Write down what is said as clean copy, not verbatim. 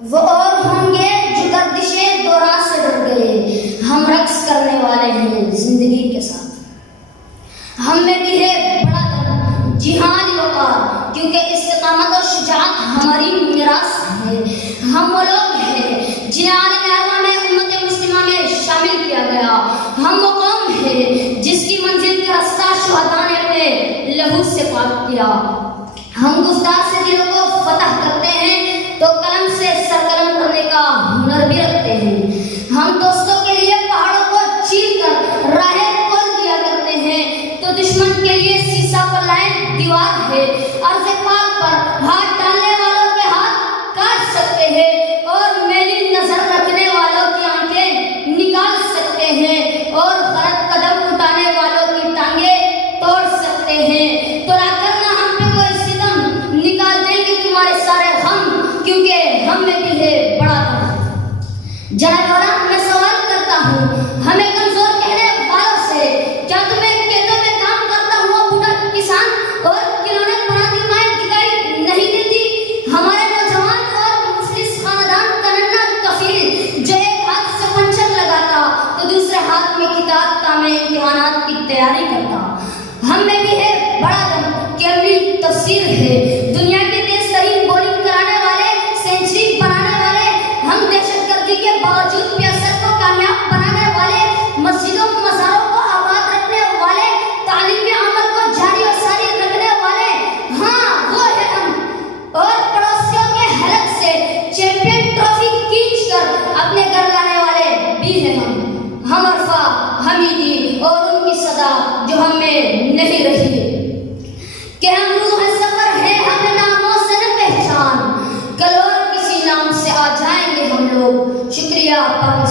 وہ اور ہوں گے جو گردش دوران سے ڈر گئے، ہم رقص کرنے والے ہیں زندگی کے ساتھ۔ ہم میں بھی ہے بڑا دم، جہانی وقار، کیونکہ استقامت اور شجاعت ہماری میراث ہے۔ ہم وہ لوگ ہیں جنہیں عالم ارواح میں امت مسلمہ میں شامل کیا گیا۔ ہم وہ قوم ہے جس کی منزل کا راستہ شہداء نے اپنے لہو سے پاک کیا۔ ہم گفتار سے دلوں کو فتح کرتے ہیں تو قلم سے سر قلم کرنے کا ہنر بھی رکھتے ہیں۔ ہم دوستوں کے لیے پہاڑوں کو چیر کر راہیں کھول دیا کرتے ہیں تو دشمن کے لیے سیسا پر لائن دیوار ہے۔ عرض پاک پر ہاتھ ڈالنے والوں کے ہاتھ کاٹ سکتے ہیں اور میلی نظر رکھنے والوں کی آنکھیں نکال سکتے ہیں اور غلط قدم اٹھانے والوں کی ٹانگیں توڑ سکتے ہیں۔ تو نہ کرنا ہم پہ کوئی ستم، نکال دیں گے تمہارے سارے غم، کیونکہ ہم میں بھی ہے بڑا دم۔ جناب مولانا، میں سوال کرتا ہوں ہمیں کمزور کہنے والوں سے، کیا تمہیں کھیتوں میں کام کرتا ہوا بوڑھا کسان اور کھلونے بناتی مائیں دکھائی نہیں دیتی؟ ہمارے نوجوان اور مفلس خاندان کا ننھا کفیل جو ایک ہاتھ سے پنچر لگاتا تو دوسرے ہاتھ میں کتاب کامل امتحانات کی تیاری کرتا۔ ہم میں بھی ہے بڑا دم کہ اگلی تفسیر ہے، دنیا کے تیز ترین بولنگ کرانے والے، سینچری بنانے والے، ہم دہشت گردی کے باوجود پیاسر کو کامیاب بنانے والے، مسجدوں مزاروں کو آباد رکھنے والے، تعلیم عمل کو جاری و ساری رکھنے والے، ہاں وہ ہے ہم۔ اور پڑوسیوں کے حلق سے چیمپئن ٹرافی کھینچ کر اپنے گھر لانے والے بھی ہیں ہم۔ ہم عرفہ، حمیدی اور ان کی صدا جو ہم میں نہیں رہی کہ ہم روح سفر ہے، ہمیں ناموں سے نہ پہچان، کل اور کسی نام سے آ جائیں گے ہم لوگ۔ شکریہ پاکستان۔